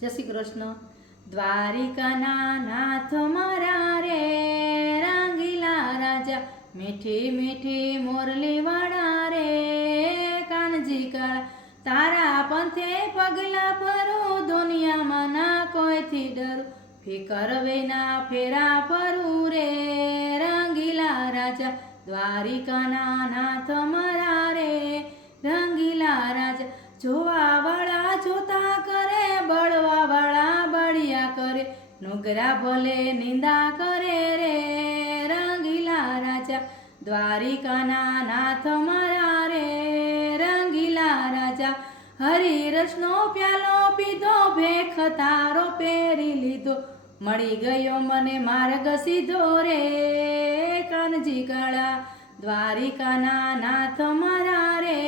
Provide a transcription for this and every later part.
જય શ્રી કૃષ્ણ. દ્વારિકાના નાથ મારા રે રંગીલા રાજા, મીઠી મીઠી મોરલી વાળા રે કાનજી કાળા, તારા પંથે પગલા ફરું, દુનિયામાં ના કોઈથી ડરું, ફિકર વિના ફેરા ફરું રે રંગીલા રાજા. દ્વારિકાના નાથ મારા રે રંગીલા રાજા, જોવા વાળા જોતા કરે, બળવા વાળા બળિયા કરે, નુગરા ભલે નિંદા કરે રે રંગીલા રાજા. દ્વારિકાના નાથ મારા રે રંગીલા રાજા, હરિરસનો પ્યાલો પીધો, ભેખ તારો પહેરી લીધો, મળી ગયો મને માર્ગ સીધો રે કાનજી કાળા. દ્વારિકાના નાથ મારા રે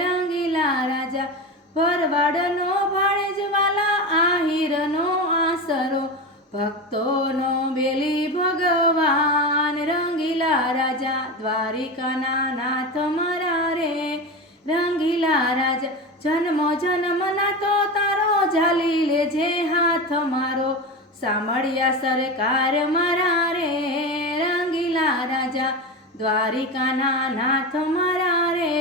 રંગીલા રાજા, ભરવાડનો ભાણેજવાલા, આહિરનો આસરો, ભક્તોનો બેલી ભગવાન રંગીલા રાજા. દ્વારિકાના નાથ મારા રે રંગીલા રાજા, જન્મ જન્મના તો તારો, ઝાલી લેજે હાથ મારો, સાંભળ્યા સરકાર મારા રે રંગીલા રાજા. દ્વારિકાના નાથ મારા રે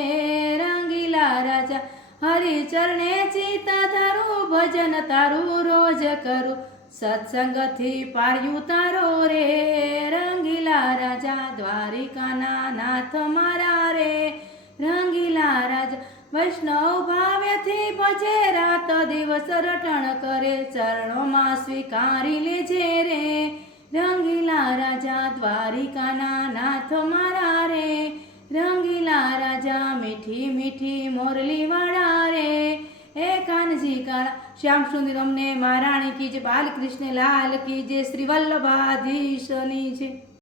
રંગીલા રાજા, હરિચરણે ચિત્ત ધરું, ભજન તારું રોજ કરું, સત્સંગથી પાર્યું તારો રે રંગીલા રાજા. દ્વારિકાના નાથ મારા રે રંગીલા રાજા, વૈષ્ણવ ભાવેથી ભજે, રાત દિવસ રટણ કરે, ચરણોમાં સ્વીકારી લેજે રે રંગીલા રાજા. દ્વારિકાના નાથ મારા રે રંગીલા રાજા, મીઠી મીઠી મોરલી વાળા રે એ કાનજી કાળા. શ્યામ સુંદર અમને મહારાણી કી જય, બાલકૃષ્ણ લાલ કી જય, શ્રી વલ્લભાધીશની છે.